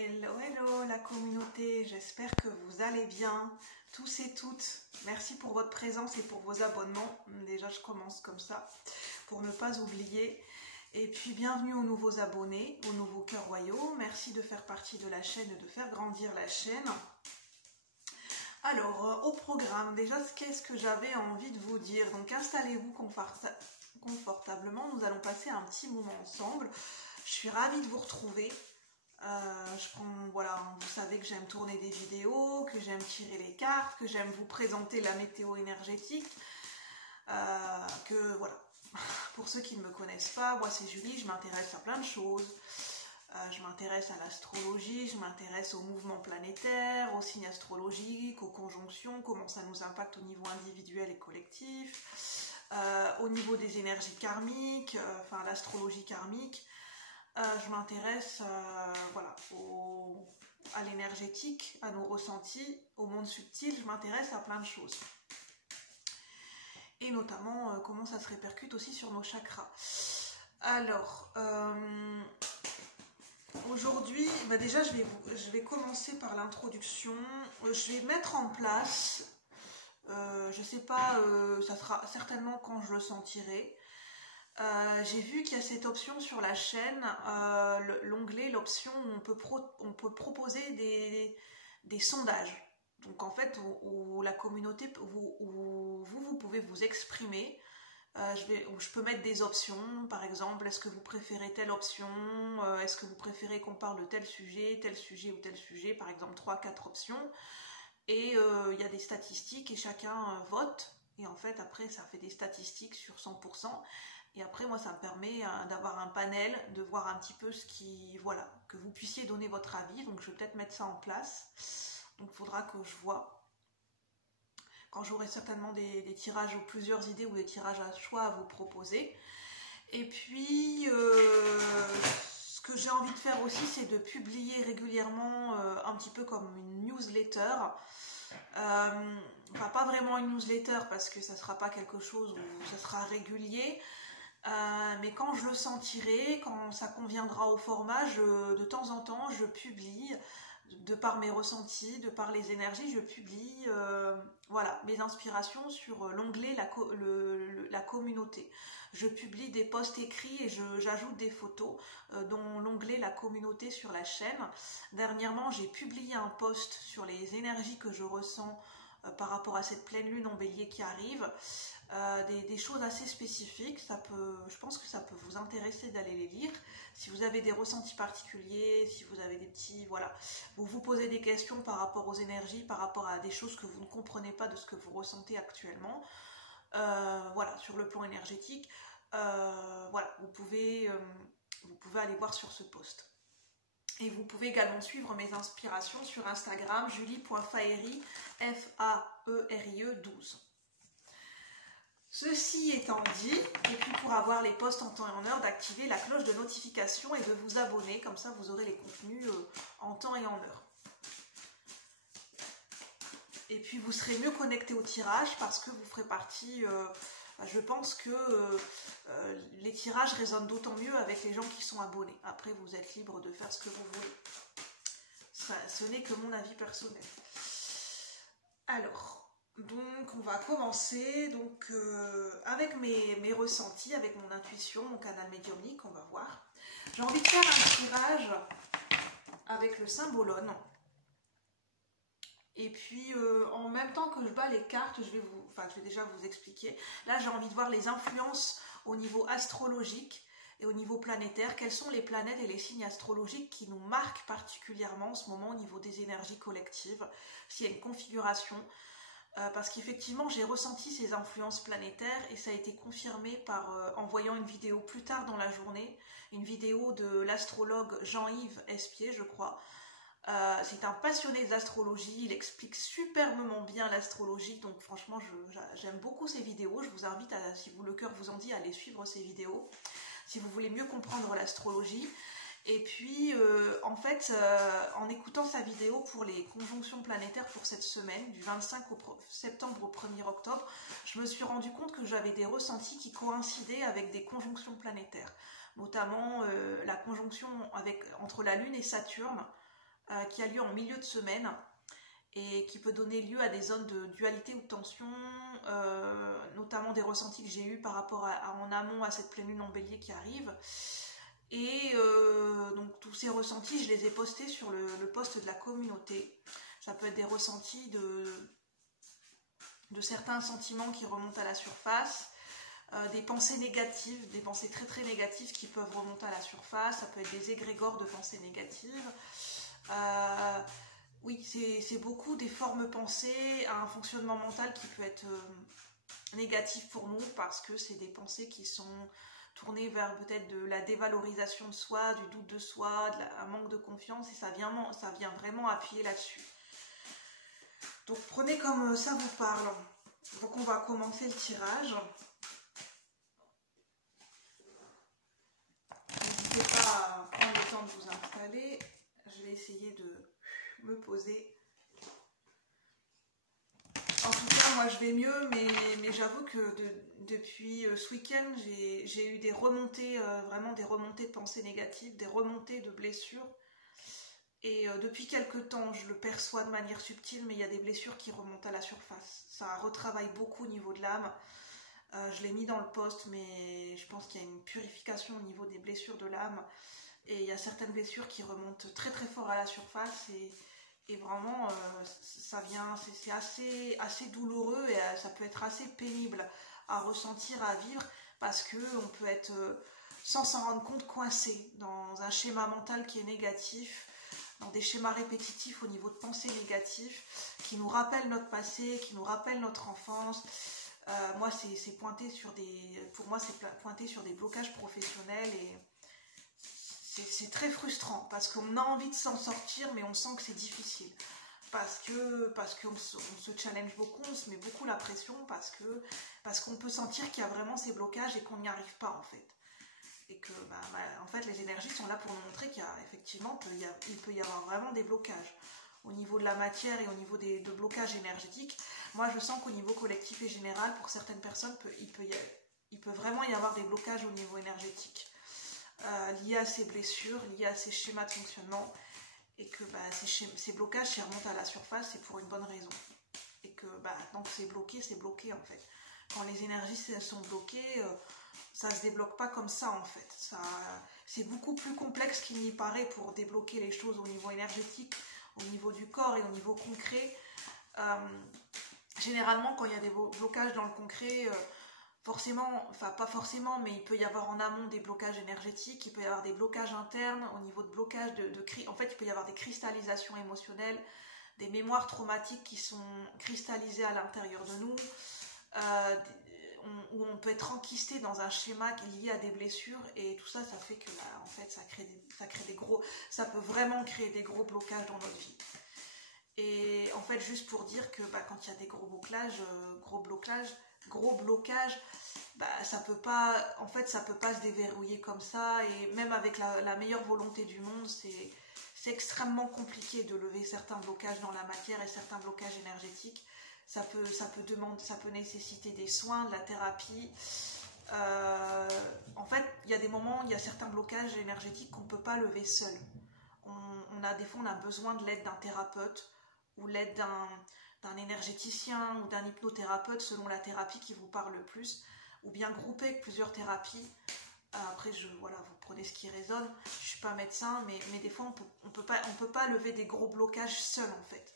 Hello, hello la communauté, j'espère que vous allez bien, tous et toutes. Merci pour votre présence et pour vos abonnements. Déjà, je commence comme ça, pour ne pas oublier. Et puis, bienvenue aux nouveaux abonnés, aux nouveaux cœurs royaux. Merci de faire partie de la chaîne et de faire grandir la chaîne. Alors, au programme, déjà, qu'est-ce que j'avais envie de vous dire? Donc, installez-vous confortablement. Nous allons passer un petit moment ensemble. Je suis ravie de vous retrouver. Voilà, vous savez que j'aime tourner des vidéos, que j'aime tirer les cartes, que j'aime vous présenter la météo énergétique, voilà. Pour ceux qui ne me connaissent pas, moi c'est Julie, je m'intéresse à plein de choses. Je m'intéresse à l'astrologie, je m'intéresse aux mouvements planétaires, aux signes astrologiques, aux conjonctions, comment ça nous impacte au niveau individuel et collectif, au niveau des énergies karmiques, enfin l'astrologie karmique. Je m'intéresse voilà, à l'énergétique, à nos ressentis, au monde subtil, je m'intéresse à plein de choses. Et notamment comment ça se répercute aussi sur nos chakras. Alors, aujourd'hui, déjà je vais commencer par l'introduction. Je vais mettre en place, je ne sais pas, ça sera certainement quand je le sentirai. J'ai vu qu'il y a cette option sur la chaîne, l'onglet, l'option où on peut proposer des sondages. Donc en fait, où la communauté, vous pouvez vous exprimer. Je peux mettre des options, par exemple, est-ce que vous préférez telle option, est-ce que vous préférez qu'on parle de tel sujet ou tel sujet, par exemple 3-4 options. Et il y a des statistiques et chacun vote. Et en fait, après, ça fait des statistiques sur 100%. Et après, moi, ça me permet d'avoir un panel, de voir un petit peu voilà, que vous puissiez donner votre avis. Donc, je vais peut-être mettre ça en place. Donc, il faudra que je vois. Quand j'aurai certainement des tirages ou plusieurs idées ou des tirages à choix à vous proposer. Et puis, ce que j'ai envie de faire aussi, c'est de publier régulièrement, un petit peu comme une newsletter. Enfin, pas vraiment une newsletter parce que ça ne sera pas quelque chose où ça sera régulier. Mais quand je le sentirai, quand ça conviendra au format, de temps en temps, je publie, de par mes ressentis, de par les énergies, je publie voilà, mes inspirations sur l'onglet la communauté. Je publie des posts écrits et j'ajoute des photos dans l'onglet la communauté sur la chaîne. Dernièrement, j'ai publié un post sur les énergies que je ressens par rapport à cette pleine lune en bélier qui arrive. Des choses assez spécifiques, je pense que ça peut vous intéresser d'aller les lire. Si vous avez des ressentis particuliers, si vous avez des petits, voilà, vous posez des questions par rapport aux énergies, par rapport à des choses que vous ne comprenez pas de ce que vous ressentez actuellement, voilà, sur le plan énergétique, voilà, vous pouvez aller voir sur ce post. Et vous pouvez également suivre mes inspirations sur Instagram, julie.faerie, Faerie 12. Ceci étant dit, et puis pour avoir les posts en temps et en heure, d'activer la cloche de notification et de vous abonner, comme ça vous aurez les contenus en temps et en heure. Et puis vous serez mieux connecté au tirage parce que vous ferez partie, je pense que les tirages résonnent d'autant mieux avec les gens qui sont abonnés. Après vous êtes libre de faire ce que vous voulez. Ce n'est que mon avis personnel. Alors... Donc on va commencer avec mes ressentis, avec mon intuition, mon canal médiumnique, on va voir. J'ai envie de faire un tirage avec le symbolone. Et puis en même temps que je bats les cartes, je vais déjà vous expliquer. Là j'ai envie de voir les influences au niveau astrologique et au niveau planétaire. Quelles sont les planètes et les signes astrologiques qui nous marquent particulièrement en ce moment au niveau des énergies collectives. S'il y a une configuration... parce qu'effectivement j'ai ressenti ces influences planétaires et ça a été confirmé en voyant une vidéo plus tard dans la journée, une vidéo de l'astrologue Jean-Yves Espier, je crois. C'est un passionné d'astrologie, il explique superbement bien l'astrologie, donc franchement j'aime beaucoup ses vidéos. Je vous invite, si le cœur vous en dit, à aller suivre ses vidéos, si vous voulez mieux comprendre l'astrologie. Et puis, en fait, en écoutant sa vidéo pour les conjonctions planétaires pour cette semaine, du 25 septembre au 1er octobre, je me suis rendu compte que j'avais des ressentis qui coïncidaient avec des conjonctions planétaires. Notamment la conjonction entre la Lune et Saturne, qui a lieu en milieu de semaine et qui peut donner lieu à des zones de dualité ou de tension, notamment des ressentis que j'ai eus par rapport en amont à cette pleine lune en bélier qui arrive. Et donc tous ces ressentis, je les ai postés sur le post de la communauté. Ça peut être des ressentis de certains sentiments qui remontent à la surface, des pensées négatives, des pensées très très négatives qui peuvent remonter à la surface. Ça peut être des égrégores de pensées négatives. Oui, c'est beaucoup des formes pensées à un fonctionnement mental qui peut être négatif pour nous parce que c'est des pensées qui sont tournées vers peut-être de la dévalorisation de soi, du doute de soi, un manque de confiance, et ça vient vraiment appuyer là-dessus. Donc prenez comme ça vous parle. Donc on va commencer le tirage. N'hésitez pas à prendre le temps de vous installer. Je vais essayer de me poser. En tout cas, moi je vais mieux, mais j'avoue que depuis ce week-end, j'ai eu des remontées, vraiment des remontées de pensées négatives, des remontées de blessures. Et depuis quelques temps, je le perçois de manière subtile, mais il y a des blessures qui remontent à la surface. Ça retravaille beaucoup au niveau de l'âme. Je l'ai mis dans le post, mais je pense qu'il y a une purification au niveau des blessures de l'âme. Et il y a certaines blessures qui remontent très très fort à la surface. Et vraiment, c'est assez douloureux et ça peut être assez pénible à ressentir, à vivre, parce qu'on peut être, sans s'en rendre compte, coincé dans un schéma mental qui est négatif, dans des schémas répétitifs au niveau de pensées négatives, qui nous rappellent notre passé, qui nous rappellent notre enfance. Moi, c'est pointé sur des blocages professionnels et c'est très frustrant parce qu'on a envie de s'en sortir, mais on sent que c'est difficile. Parce qu'on se challenge beaucoup, on se met beaucoup la pression, parce qu'on peut sentir qu'il y a vraiment ces blocages et qu'on n'y arrive pas en fait. Et que en fait les énergies sont là pour nous montrer qu'il y a effectivement il peut y avoir vraiment des blocages au niveau de la matière et au niveau de blocages énergétiques. Moi je sens qu'au niveau collectif et général, pour certaines personnes, il peut vraiment y avoir des blocages au niveau énergétique. Liés à ces blessures, liés à ces schémas de fonctionnement, et que ces blocages, s'ils remontent à la surface, c'est pour une bonne raison. Et que tant que c'est bloqué en fait. Quand les énergies sont bloquées, ça se débloque pas comme ça en fait. C'est beaucoup plus complexe qu'il n'y paraît pour débloquer les choses au niveau énergétique, au niveau du corps et au niveau concret. Généralement, quand il y a des blocages dans le concret, pas forcément, mais il peut y avoir en amont des blocages énergétiques, il peut y avoir des blocages internes, au niveau de blocage en fait, il peut y avoir des cristallisations émotionnelles, des mémoires traumatiques qui sont cristallisées à l'intérieur de nous, où on peut être enquisté dans un schéma lié à des blessures, et tout ça, ça fait que en fait, ça peut vraiment créer des gros blocages dans notre vie. Et en fait, juste pour dire que quand il y a des gros blocages, ça peut pas se déverrouiller comme ça, et même avec la meilleure volonté du monde, c'est extrêmement compliqué de lever certains blocages dans la matière et certains blocages énergétiques. Ça peut nécessiter des soins, de la thérapie. En fait, il y a des moments où il y a certains blocages énergétiques qu'on ne peut pas lever seul. Des fois, on a besoin de l'aide d'un thérapeute ou l'aide d'un énergéticien ou d'un hypnothérapeute selon la thérapie qui vous parle le plus, ou bien grouper avec plusieurs thérapies. Après, vous prenez ce qui résonne. Je ne suis pas médecin, mais des fois, on peut pas lever des gros blocages seul en fait.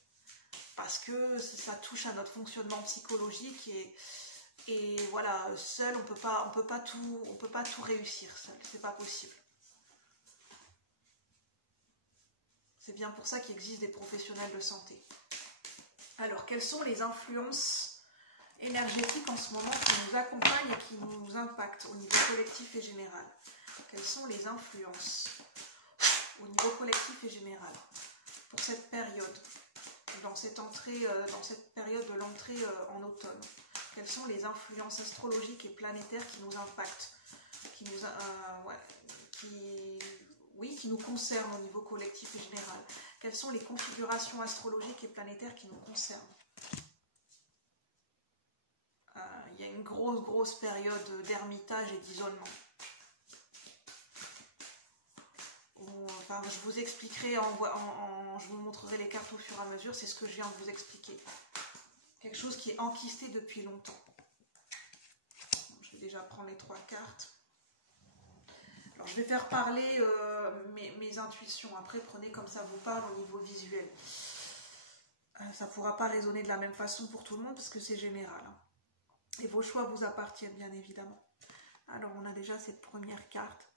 Parce que ça touche à notre fonctionnement psychologique et voilà, seul on peut pas tout réussir seul, c'est pas possible. C'est bien pour ça qu'il existe des professionnels de santé. Alors, quelles sont les influences énergétiques en ce moment qui nous accompagnent et qui nous impactent au niveau collectif et général? Quelles sont les influences au niveau collectif et général pour cette période, dans cette période de l'entrée en automne? Quelles sont les influences astrologiques et planétaires qui nous impactent, qui nous concernent au niveau collectif et général? Quelles sont les configurations astrologiques et planétaires qui nous concernent? Il y a une grosse période d'ermitage et d'isolement. enfin je vous expliquerai, je vous montrerai les cartes au fur et à mesure, c'est ce que je viens de vous expliquer. Quelque chose qui est enquisté depuis longtemps. Je vais déjà prendre les 3 cartes. Alors je vais faire parler mes intuitions, après prenez comme ça vous parle au niveau visuel. Ça ne pourra pas résonner de la même façon pour tout le monde parce que c'est général. Hein. Et vos choix vous appartiennent bien évidemment. Alors on a déjà cette première carte.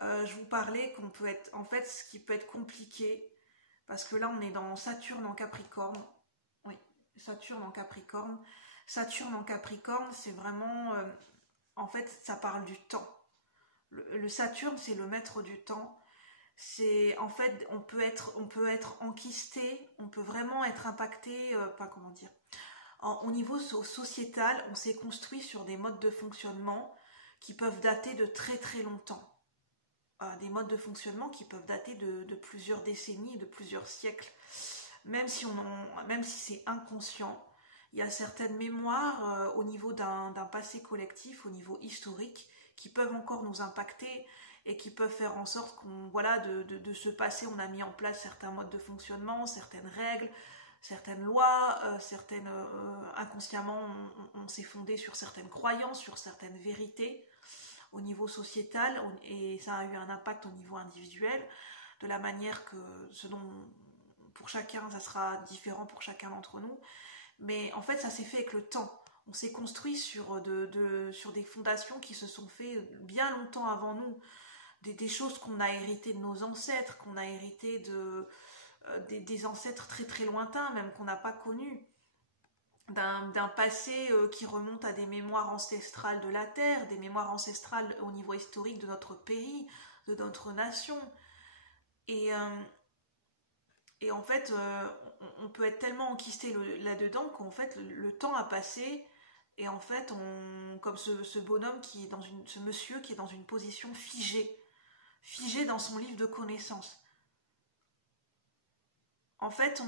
Je vous parlais qu'on peut être, en fait, ce qui peut être compliqué, parce que là on est dans Saturne en Capricorne. Oui, Saturne en Capricorne. Saturne en Capricorne, c'est vraiment, en fait, ça parle du temps. Le Saturne, c'est le maître du temps. C'est, en fait, on peut être enquisté, on peut vraiment être impacté, comment dire. Au niveau sociétal, on s'est construit sur des modes de fonctionnement qui peuvent dater de très très longtemps. Des modes de fonctionnement qui peuvent dater de plusieurs décennies, de plusieurs siècles. Même si c'est inconscient, il y a certaines mémoires au niveau d'un passé collectif, au niveau historique, qui peuvent encore nous impacter et qui peuvent faire en sorte qu'on, voilà, de ce passé, on a mis en place certains modes de fonctionnement, certaines règles, certaines lois, inconsciemment, on s'est fondé sur certaines croyances, sur certaines vérités au niveau sociétal, et ça a eu un impact au niveau individuel, de la manière que, pour chacun, ça sera différent pour chacun d'entre nous, mais en fait ça s'est fait avec le temps. On s'est construit sur des fondations qui se sont faites bien longtemps avant nous, des choses qu'on a héritées de nos ancêtres, qu'on a héritées des ancêtres très très lointains, même qu'on n'a pas connus, d'un passé qui remonte à des mémoires ancestrales de la Terre, des mémoires ancestrales au niveau historique de notre pays, de notre nation. Et en fait, on peut être tellement enquisté là-dedans qu'en fait, le temps a passé, et en fait, comme ce bonhomme ce monsieur qui est dans une position figée dans son livre de connaissances. En fait,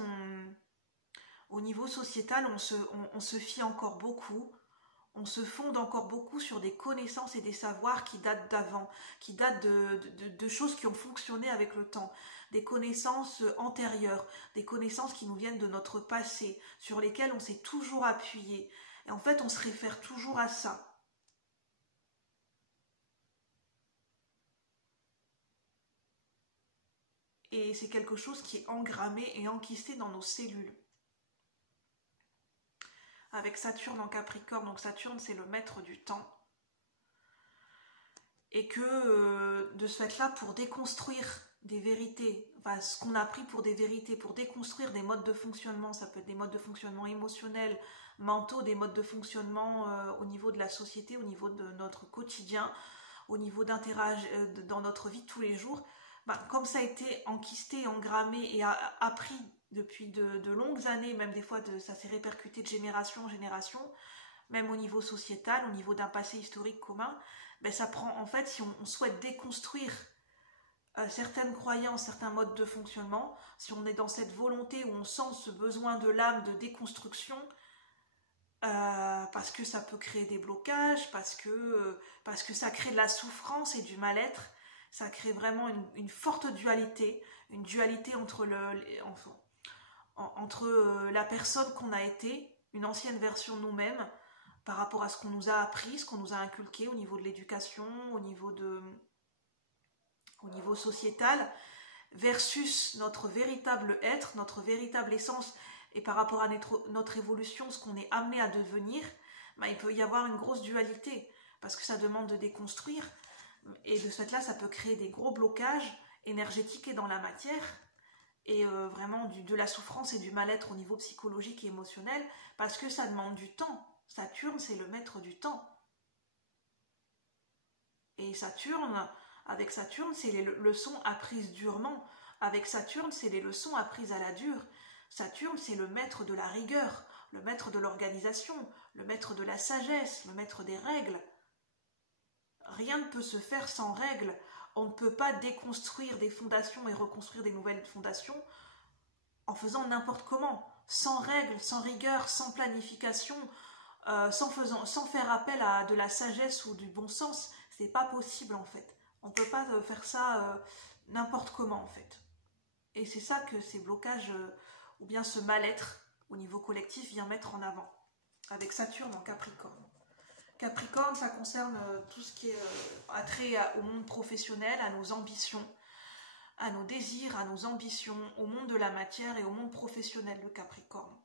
au niveau sociétal, on se fie encore beaucoup, on se fonde encore beaucoup sur des connaissances et des savoirs qui datent d'avant, qui datent de choses qui ont fonctionné avec le temps, des connaissances antérieures, des connaissances qui nous viennent de notre passé, sur lesquelles on s'est toujours appuyé. Et en fait, on se réfère toujours à ça. Et c'est quelque chose qui est engrammé et enquisté dans nos cellules. Avec Saturne en Capricorne, donc Saturne c'est le maître du temps. Et que de ce fait-là, pour déconstruire des vérités, enfin ce qu'on a pris pour des vérités, pour déconstruire des modes de fonctionnement, ça peut être des modes de fonctionnement émotionnels, mentaux, des modes de fonctionnement au niveau de la société, au niveau de notre quotidien, au niveau dans notre vie de tous les jours, comme ça a été enquisté, engrammé et appris depuis de longues années, même des fois ça s'est répercuté de génération en génération, même au niveau sociétal, au niveau d'un passé historique commun, ça prend, en fait, si on souhaite déconstruire certaines croyances, certains modes de fonctionnement, si on est dans cette volonté où on sent ce besoin de l'âme de déconstruction, parce que ça peut créer des blocages, parce que ça crée de la souffrance et du mal-être, ça crée vraiment une forte dualité, une dualité entre la personne qu'on a été, une ancienne version de nous-mêmes, par rapport à ce qu'on nous a appris, ce qu'on nous a inculqué au niveau de l'éducation, au niveau sociétal, versus notre véritable être, notre véritable essence, et par rapport à notre évolution, ce qu'on est amené à devenir, il peut y avoir une grosse dualité, parce que ça demande de déconstruire, et de ce fait-là, ça peut créer des gros blocages énergétiques et dans la matière, et vraiment de la souffrance et du mal-être au niveau psychologique et émotionnel, parce que ça demande du temps. Saturne, c'est le maître du temps. Et avec Saturne, c'est les leçons apprises durement. Avec Saturne, c'est les leçons apprises à la dure. Saturne, c'est le maître de la rigueur, le maître de l'organisation, le maître de la sagesse, le maître des règles. Rien ne peut se faire sans règles. On ne peut pas déconstruire des fondations et reconstruire des nouvelles fondations en faisant n'importe comment, sans règles, sans rigueur, sans planification, sans faire appel à de la sagesse ou du bon sens. C'est pas possible en fait. On ne peut pas faire ça n'importe comment en fait. Et c'est ça que ces blocages, ou bien ce mal-être au niveau collectif vient mettre en avant, avec Saturne en Capricorne. Capricorne, ça concerne tout ce qui est attrait au monde professionnel, à nos ambitions, à nos désirs, à nos ambitions, au monde de la matière et au monde professionnel de Capricorne.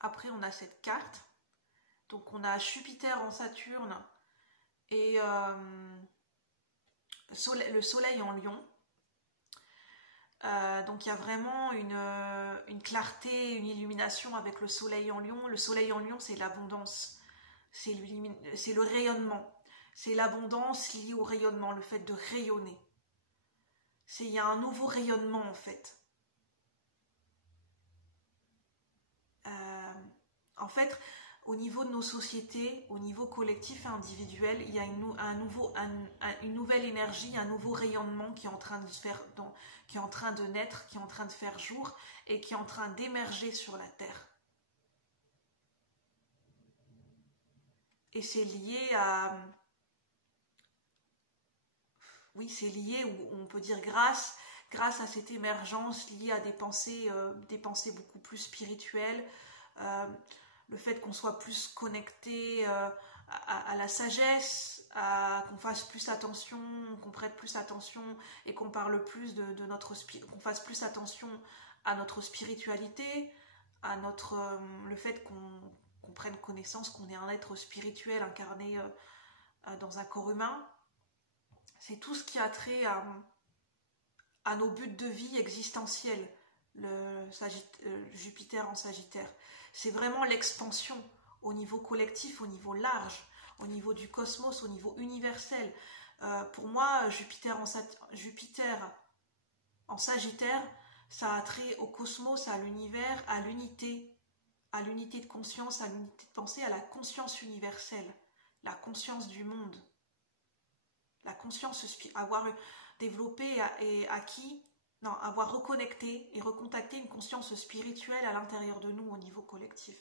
Après, on a cette carte. Donc, on a Jupiter en Saturne et le Soleil en Lion. Donc, il y a vraiment une clarté, une illumination avec le Soleil en Lion. Le Soleil en Lion, c'est l'abondance, c'est le rayonnement. C'est l'abondance liée au rayonnement, le fait de rayonner. Il y a un nouveau rayonnement en fait. En fait, au niveau de nos sociétés, au niveau collectif et individuel, il y a une nouvelle énergie, un nouveau rayonnement qui est en train de se faire, qui est en train de naître, qui est en train de faire jour et qui est en train d'émerger sur la Terre. Et c'est lié à... Oui, c'est lié, ou on peut dire grâce à cette émergence liée à des pensées beaucoup plus spirituelles, le fait qu'on soit plus connecté à la sagesse, qu'on fasse plus attention, qu'on prête plus attention et qu'on parle plus qu'on fasse plus attention à notre spiritualité, à le fait qu'on prenne connaissance qu'on est un être spirituel incarné dans un corps humain. C'est tout ce qui a trait à nos buts de vie existentiels, Jupiter en Sagittaire. C'est vraiment l'expansion au niveau collectif, au niveau large, au niveau du cosmos, au niveau universel. Pour moi, Jupiter en Sagittaire, ça a trait au cosmos, à l'univers, à l'unité de conscience, à l'unité de pensée, à la conscience universelle, la conscience du monde. La conscience, avoir développé et acquis, non, avoir reconnecté et recontacté une conscience spirituelle à l'intérieur de nous au niveau collectif.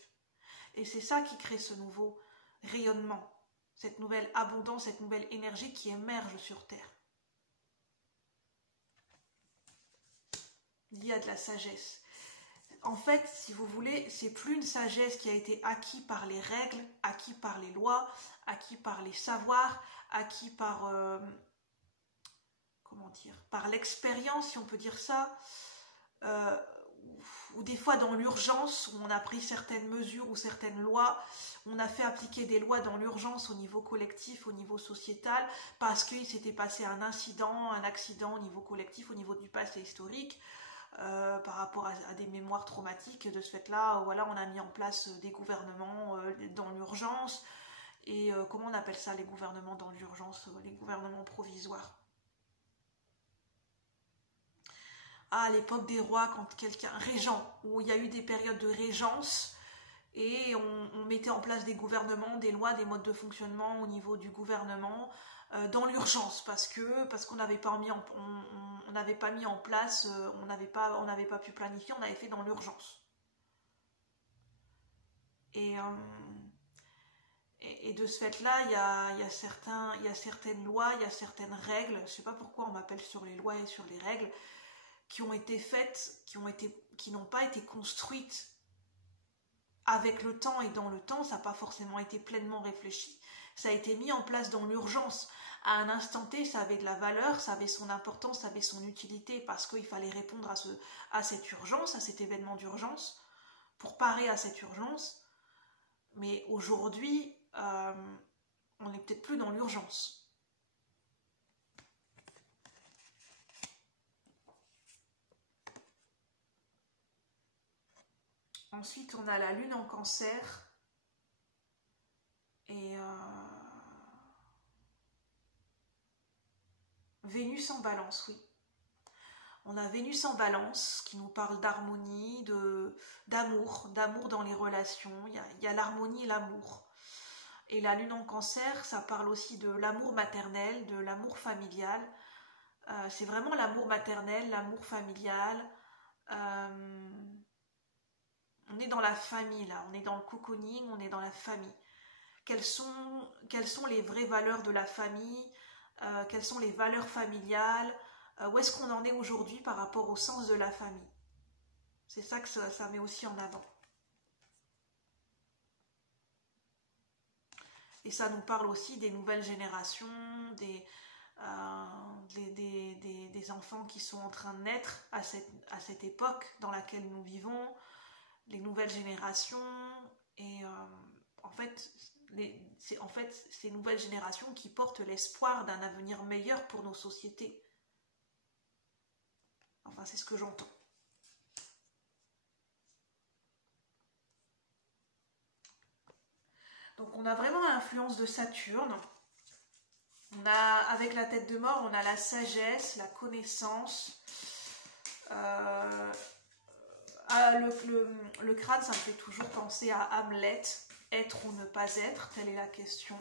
Et c'est ça qui crée ce nouveau rayonnement, cette nouvelle abondance, cette nouvelle énergie qui émerge sur Terre. Il y a de la sagesse. En fait, si vous voulez, c'est plus une sagesse qui a été acquise par les règles, acquise par les lois, acquise par les savoirs, acquis par par l'expérience, si on peut dire ça, ou des fois dans l'urgence, où on a pris certaines mesures ou certaines lois, on a fait appliquer des lois dans l'urgence au niveau collectif, au niveau sociétal, parce qu'il s'était passé un accident au niveau collectif, au niveau du passé historique, par rapport à des mémoires traumatiques. De ce fait-là, voilà, on a mis en place des gouvernements dans l'urgence. Et comment on appelle ça, les gouvernements dans l'urgence, les gouvernements provisoires. À l'époque des rois, quand régent, où il y a eu des périodes de régence, et on mettait en place des gouvernements, des lois, des modes de fonctionnement au niveau du gouvernement, dans l'urgence, parce qu'on n'avait pas mis en place, on n'avait pas pu planifier, on avait fait dans l'urgence. Et de ce fait-là, il y a certaines lois, il y a certaines règles, je ne sais pas pourquoi on m'appelle sur les lois et sur les règles, qui ont été faites, qui n'ont pas été construites avec le temps et dans le temps. Ça n'a pas forcément été pleinement réfléchi. Ça a été mis en place dans l'urgence. À un instant T, ça avait de la valeur, ça avait son importance, ça avait son utilité, parce qu'il fallait répondre à cette urgence, à cet événement d'urgence, pour parer à cette urgence. Mais aujourd'hui, on n'est peut-être plus dans l'urgence. Ensuite, on a la Lune en Cancer. Et Vénus en Balance, oui. On a Vénus en Balance qui nous parle d'harmonie, d'amour dans les relations. Il y a l'harmonie et l'amour. Et la Lune en Cancer, ça parle aussi de l'amour maternel, de l'amour familial. C'est vraiment l'amour maternel, l'amour familial. On est dans la famille là, on est dans le cocooning, on est dans la famille. quelles sont les vraies valeurs de la famille, quelles sont les valeurs familiales, où est-ce qu'on en est aujourd'hui par rapport au sens de la famille. C'est ça que ça met aussi en avant. Et ça nous parle aussi des nouvelles générations, des enfants qui sont en train de naître à cette époque dans laquelle nous vivons, les nouvelles générations, et en fait, c'est ces nouvelles générations qui portent l'espoir d'un avenir meilleur pour nos sociétés. Enfin, c'est ce que j'entends. Donc on a vraiment l'influence de Saturne. On a, avec la tête de mort, on a la sagesse, la connaissance. Le crâne, ça me fait toujours penser à Hamlet. Être ou ne pas être, telle est la question.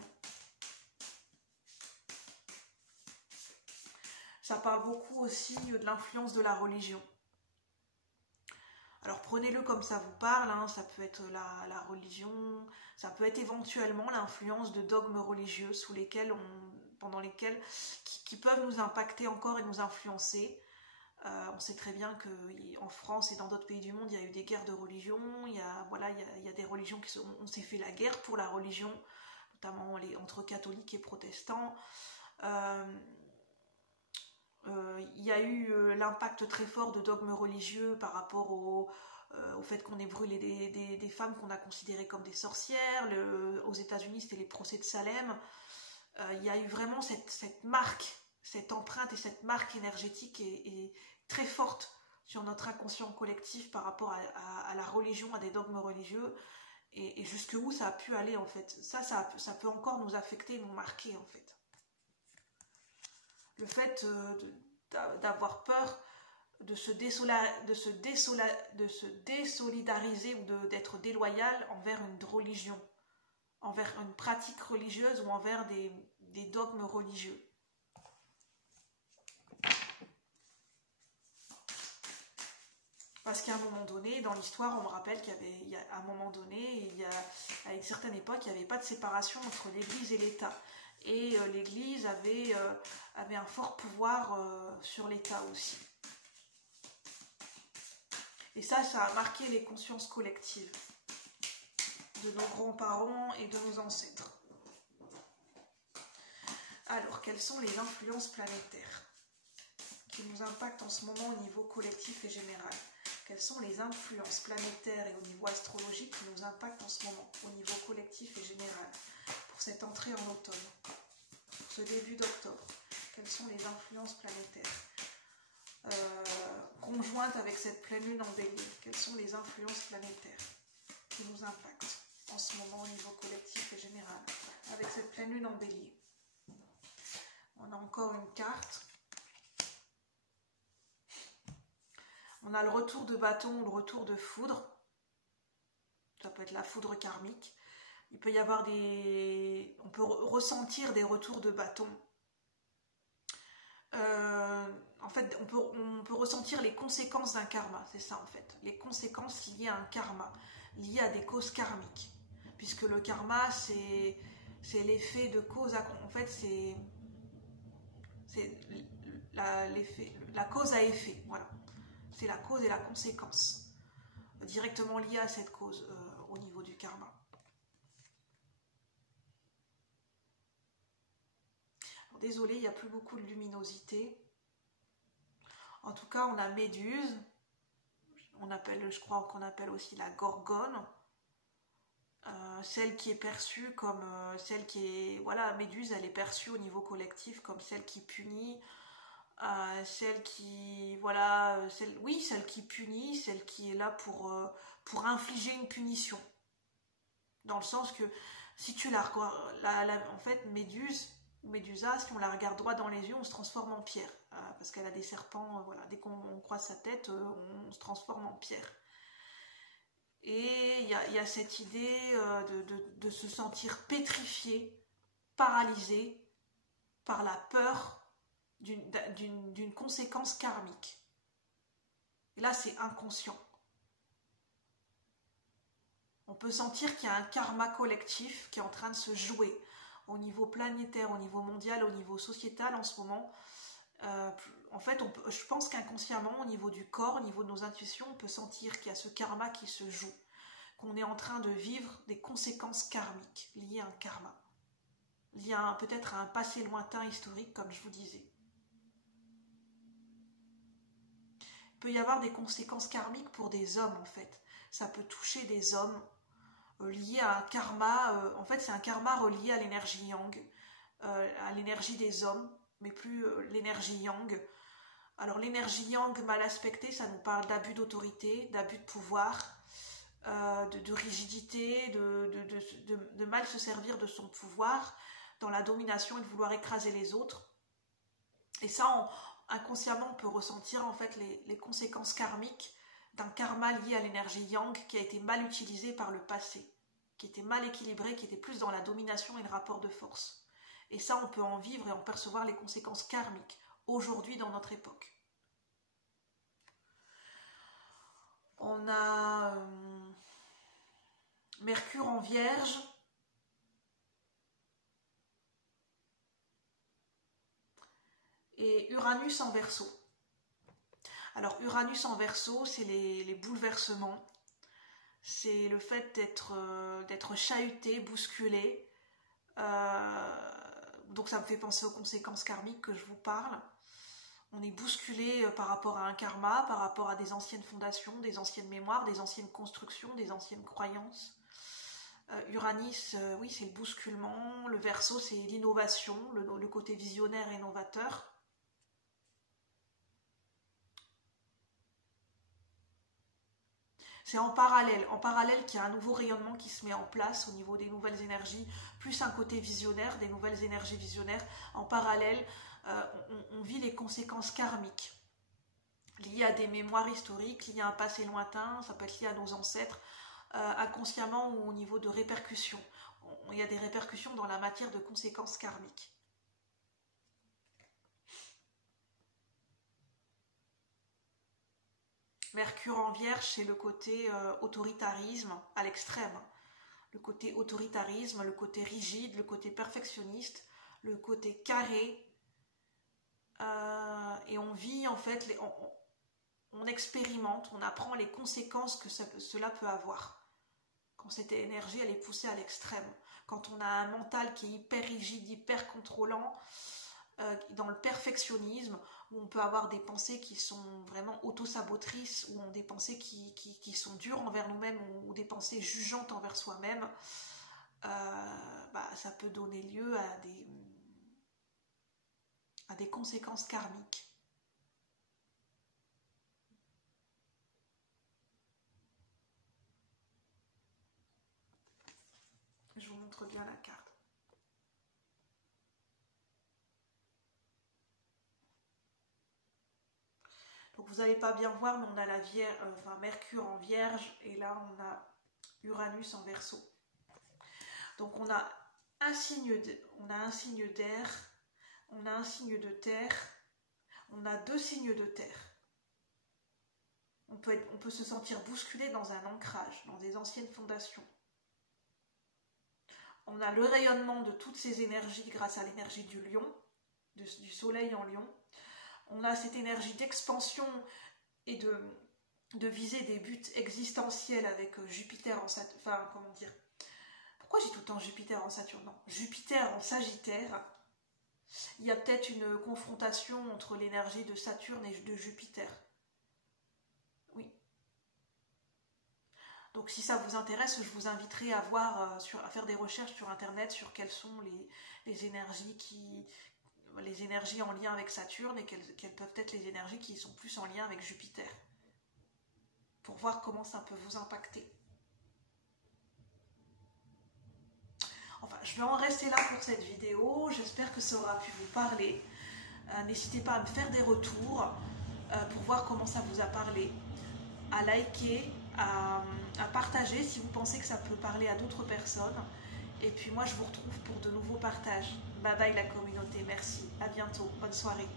Ça parle beaucoup aussi de l'influence de la religion. Alors prenez-le comme ça vous parle, hein. Ça peut être la religion, ça peut être éventuellement l'influence de dogmes religieux qui peuvent nous impacter encore et nous influencer. On sait très bien qu'en France et dans d'autres pays du monde, il y a eu des guerres de religion, il y a des religions on s'est fait la guerre pour la religion, notamment entre catholiques et protestants. Il y a eu l'impact très fort de dogmes religieux par rapport au fait qu'on ait brûlé des femmes qu'on a considérées comme des sorcières. Aux États-Unis, c'était les procès de Salem. Il y a eu vraiment cette marque, cette empreinte et cette marque énergétique est très forte sur notre inconscient collectif par rapport à la religion, à des dogmes religieux, et jusqu'où ça a pu aller en fait. Ça peut encore nous affecter, nous marquer en fait. Le fait d'avoir peur de se désolidariser ou d'être déloyal envers une religion, envers une pratique religieuse ou envers des dogmes religieux. Parce qu'à un moment donné, dans l'histoire, on me rappelle qu'à un moment donné, à une certaine époque, il n'y avait pas de séparation entre l'Église et l'État. Et l'Église avait un fort pouvoir sur l'État aussi. Et ça a marqué les consciences collectives de nos grands-parents et de nos ancêtres. Alors, quelles sont les influences planétaires qui nous impactent en ce moment au niveau collectif et général? Quelles sont les influences planétaires et au niveau astrologique qui nous impactent en ce moment au niveau collectif et général pour cette entrée en automne, pour ce début d'octobre? Quelles sont les influences planétaires conjointes avec cette pleine lune en Bélier? Quelles sont les influences planétaires qui nous impactent en ce moment au niveau collectif et général avec cette pleine lune en Bélier? On a encore une carte. On a le retour de bâton ou le retour de foudre. Ça peut être la foudre karmique. Il peut y avoir on peut ressentir des retours de bâton. En fait, on peut ressentir les conséquences d'un karma. C'est ça en fait. Les conséquences liées à un karma, liées à des causes karmiques. Puisque le karma, c'est l'effet de cause à... En fait, c'est la cause à effet. Voilà. C'est la cause et la conséquence directement liée à cette cause au niveau du karma. Alors, désolé, il n'y a plus beaucoup de luminosité. En tout cas, on a Méduse. Je crois qu'on appelle aussi la Gorgone. Celle qui est perçue comme celle qui est... Voilà, Méduse, elle est perçue au niveau collectif comme celle qui punit, celle qui... Voilà, celle qui punit, celle qui est là pour infliger une punition. Dans le sens que si tu la regardes... en fait, Médusa, si on la regarde droit dans les yeux, on se transforme en pierre. Parce qu'elle a des serpents, voilà, dès qu'on croise sa tête, on se transforme en pierre. Et il y a cette idée de se sentir pétrifié, paralysé par la peur d'une conséquence karmique. Et là, c'est inconscient. On peut sentir qu'il y a un karma collectif qui est en train de se jouer au niveau planétaire, au niveau mondial, au niveau sociétal en ce moment. En fait, je pense qu'inconsciemment, au niveau du corps, au niveau de nos intuitions, on peut sentir qu'il y a ce karma qui se joue, qu'on est en train de vivre des conséquences karmiques liées à un karma, liées peut-être à un passé lointain historique, comme je vous disais. Il peut y avoir des conséquences karmiques pour des hommes, en fait. Ça peut toucher des hommes liés à un karma. En fait, c'est un karma relié à l'énergie yang, à l'énergie des hommes, mais plus l'énergie yang. Alors l'énergie yang mal aspectée, ça nous parle d'abus d'autorité, d'abus de pouvoir, de rigidité, de mal se servir de son pouvoir dans la domination et de vouloir écraser les autres. Et ça, inconsciemment, on peut ressentir en fait les conséquences karmiques d'un karma lié à l'énergie yang qui a été mal utilisé par le passé, qui était mal équilibré, qui était plus dans la domination et le rapport de force. Et ça, on peut en vivre et en percevoir les conséquences karmiques aujourd'hui dans notre époque. On a Mercure en Vierge. Et Uranus en Verseau. Alors Uranus en Verseau, c'est les bouleversements. C'est le fait d'être chahuté, bousculé. Donc ça me fait penser aux conséquences karmiques que je vous parle. On est bousculé par rapport à un karma, par rapport à des anciennes fondations, des anciennes mémoires, des anciennes constructions, des anciennes croyances. Uranus, oui, c'est le bousculement. Le Verseau, c'est l'innovation, le côté visionnaire et novateur. C'est en parallèle qu'il y a un nouveau rayonnement qui se met en place au niveau des nouvelles énergies, plus un côté visionnaire, des nouvelles énergies visionnaires. En parallèle, on vit les conséquences karmiques liées à des mémoires historiques, liées à un passé lointain, ça peut être lié à nos ancêtres, inconsciemment ou au niveau de répercussions. Il y a des répercussions dans la matière de conséquences karmiques. Mercure en Vierge, c'est le côté autoritarisme à l'extrême. Le côté autoritarisme, le côté rigide, le côté perfectionniste, le côté carré. Et on vit en fait, on expérimente, on apprend les conséquences que cela peut avoir. Quand cette énergie, elle est poussée à l'extrême. Quand on a un mental qui est hyper rigide, hyper contrôlant, dans le perfectionnisme, où on peut avoir des pensées qui sont vraiment auto-sabotrices, ou des pensées qui sont dures envers nous-mêmes, ou des pensées jugeantes envers soi-même, ça peut donner lieu à des conséquences karmiques. Je vous montre bien la carte. Donc vous n'allez pas bien voir, mais on a Mercure en Vierge et là on a Uranus en Verseau. Donc on a un signe d'air, on a un signe de terre, on a deux signes de terre. On peut se sentir bousculé dans un ancrage, dans des anciennes fondations. On a le rayonnement de toutes ces énergies grâce à l'énergie du lion, du soleil en lion. On a cette énergie d'expansion et de viser des buts existentiels avec Jupiter en Saturne. Enfin, comment dire? Pourquoi j'ai tout le temps Jupiter en Saturne? Non, Jupiter en Sagittaire. Il y a peut-être une confrontation entre l'énergie de Saturne et de Jupiter. Oui. Donc si ça vous intéresse, je vous inviterai à faire des recherches sur Internet sur quelles sont les énergies en lien avec Saturne et quelles peuvent être les énergies qui sont plus en lien avec Jupiter, pour voir comment ça peut vous impacter. Enfin, je vais en rester là pour cette vidéo. J'espère que ça aura pu vous parler. N'hésitez pas à me faire des retours pour voir comment ça vous a parlé, à liker, à partager si vous pensez que ça peut parler à d'autres personnes. Et puis moi, je vous retrouve pour de nouveaux partages. Bye bye la communauté, merci. À bientôt. Bonne soirée.